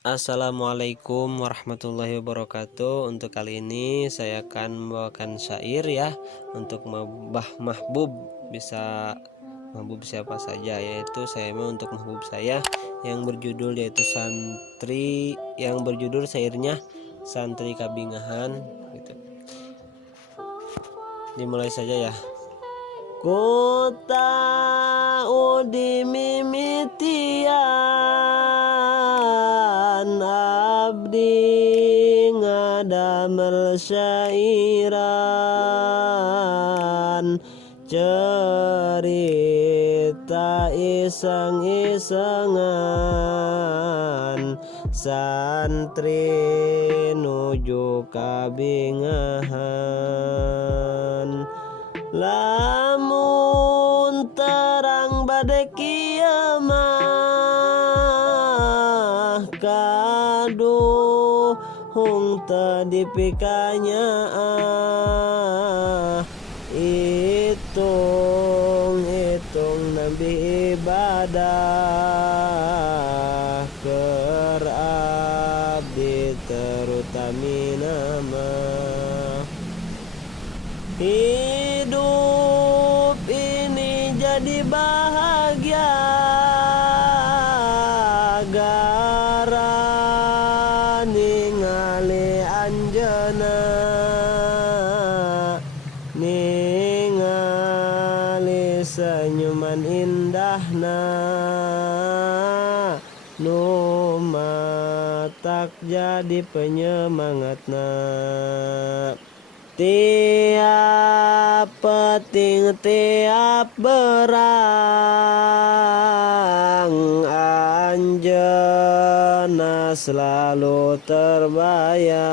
Assalamualaikum warahmatullahi wabarakatuh. Untuk kali ini saya akan membawakan syair ya untuk Mbah Mahbub. Bisa Mahbub siapa saja, yaitu saya mau untuk Mahbub saya yang berjudul yaitu syairnya Santri Kabingahan gitu. Dimulai saja ya. Ku tahu di mimitian abdi ngadamel syairan, cerita iseng-isengan santri nuju kabingahan. Lamun terang badai kiamah kaduhung tadipikanya hitung nabi ibadah keur abdi terutami nama hidup ini jadi bahagia gara ningali anjeunna, ningali senyuman indahna nu matak jadi penyemangatna. Tiap peting tiap berang anjeunna selalu terbayang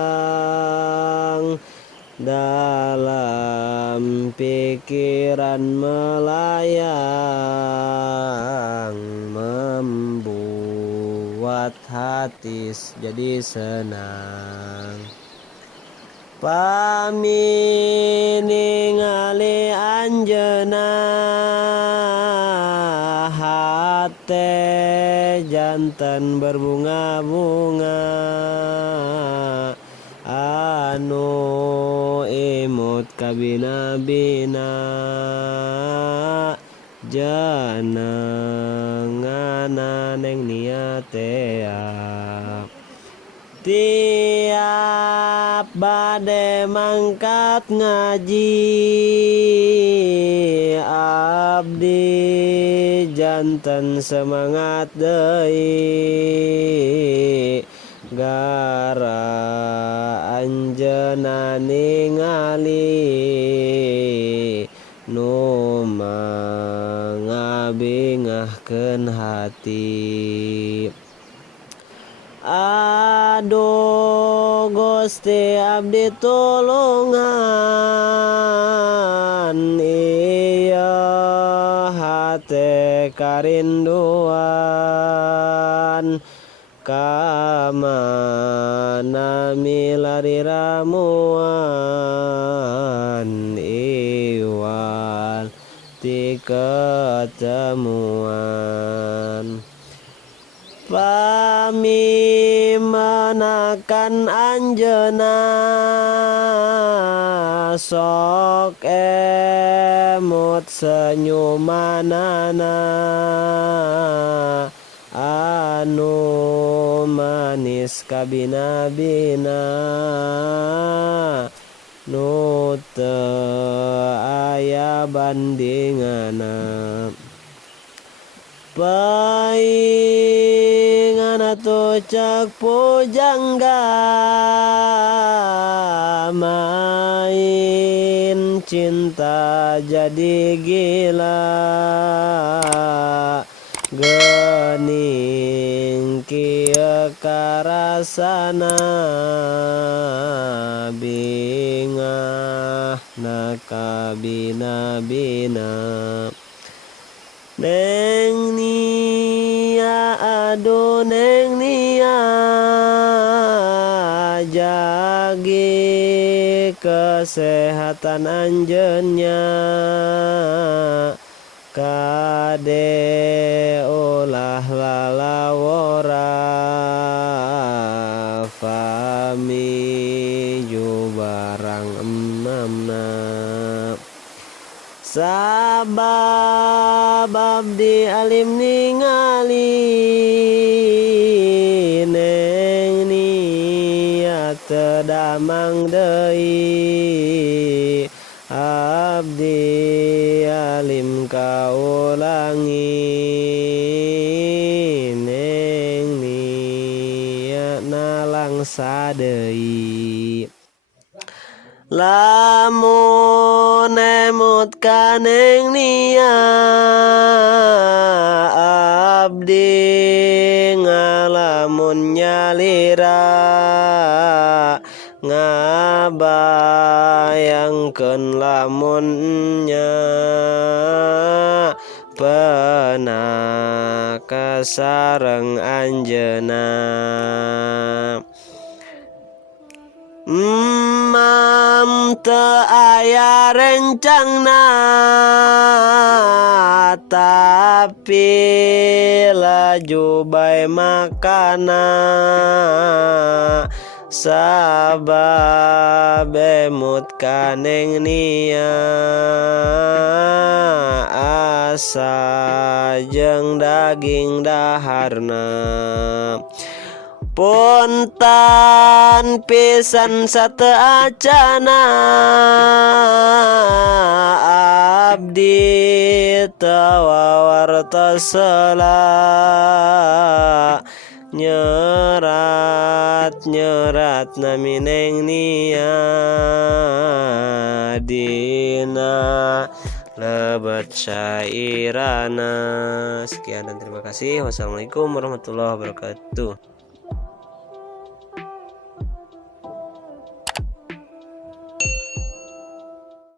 dalam pikiran melayang, membuat hati jadi senang. Pami ningali anjeunna hate janten berbunga-bunga anu imut kabina-bina jenenganna neng niatea. Tiap bade mangkat ngaji abdi janten semangat deui gara anjeunna ningali nu mangabingahkeun hati. Aduh Gusti abdi tulungan ieu hate karinduan kamana milari ramuan iwal ti ketemuan. Pami menakan anjeunna sok emut senyumanana anu manis kabina-bina nu teu aya bandingana. Paingana tu cek pujangga main cinta jadi gila geuning kieu karasana bingahna kabina-bina. Neng nia aduh neng nia jagi kesehatan anjeunnya kade ulah lalawora miju barang emamna sabab abdi alim ningali neng niat tedamang deui abdi alim kaulangi neng niatna langsa deui lamun emut kaneng nia abdi ngalamun nyalira ngabayangkeun lamunnya pernah kasareng anjeunna mam teu aya rencangna tapi laju bae makana sabab emut kaneng nia asa jeung daging daharna puntan pisan sateacana abdi teu wawartos heula nyerat nami neng nia dina lebat syairana. Sekian dan terima kasih. Wassalamualaikum warahmatullahi wabarakatuh.